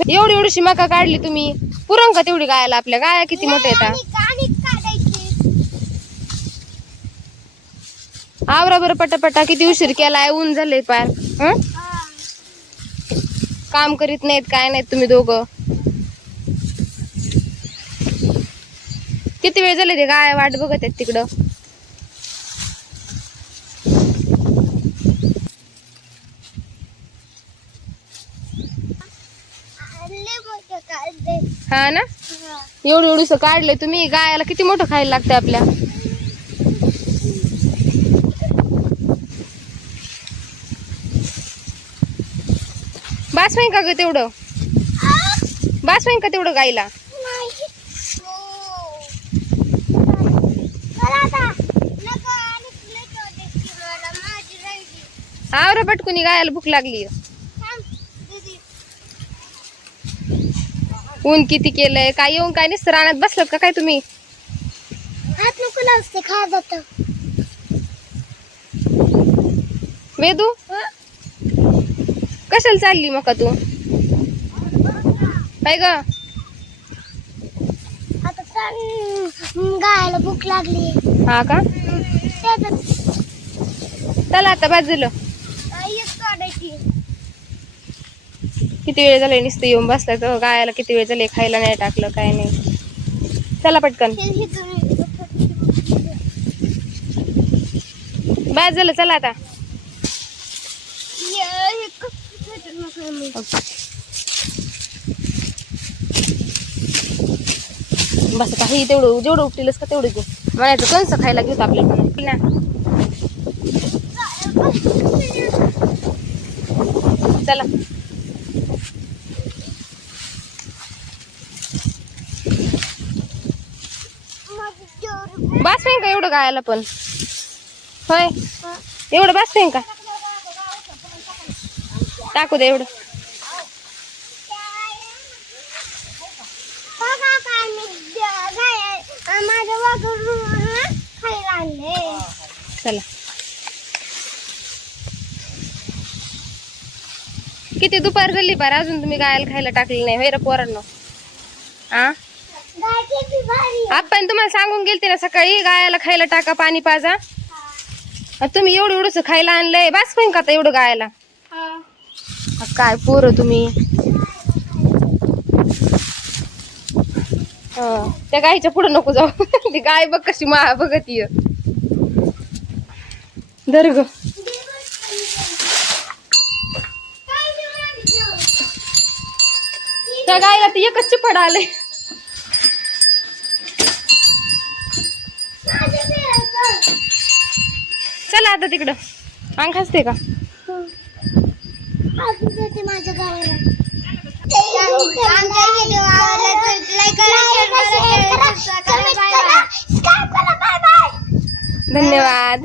एवढी एवढीशी मका काढली तुम्ही, पुरण का तेवढी गायला? आपल्या गाया किती मोठ्या येतात. आवरा बरं पटापटा, किती उशीर केलाय, ऊन झालंय पार. काम करीत नाहीत काय नाहीत तुम्ही दोघं. किती वेळ झाले ते गाय वाट बघत आहेत तिकडं. हा ना, एवढं एवढंसं काढलंय तुम्ही. गायाला किती मोठं खायला लागतंय आपल्या. बास होईन का ग तेवढं? बास होईन का तेवढं गायला? आवरा पटकुनी, गायला भूक लागली. ऊन किती केलंय, काय येऊन काय नुसतं रानात बसलात का काय तुम्ही? हात नको लावते, खा जात. वेदू कशाला चालली मका तू? काय ग? आता गायला भूक लागली. हा का, चला आता बाजूला. किती वेळ झालाय नुसतं येऊन बसलाय तर. गायाला किती वेळ झाले खायला नाही टाकलं काय नाही. चला पटकन बस झालं, चला आता. बस आता हे तेवढं जेवढं उपटीलच का तेवढं घेऊ म्हणायचं. कंस खायला घेतो आपल्याला ना. चला बास होईन का एवढं गायला पण? होय, एवढं बास होईन का? टाकू दे एवढं. चला, किती दुपार झाली पार, अजून तुम्ही गायला खायला टाकले नाही होय रे पोरांनो? आपण तुम्हाला सांगून गेलते ना सकाळी, गायाला खायला टाका, पाणी पाजा. तुम्ही एवढं एवढंच खायला आणलंय. बास होईन का आता एवढं गायला? काय पोरं तुम्ही. त्या गायच्या पुढे नको जाऊ. ती गाय बघ कशी मा बघत ये. धर ग. त्या गायला ती एकच चिपड आलंय. चला आता तिकडं. अंग खासते का? माझ्या गावाला धन्यवाद.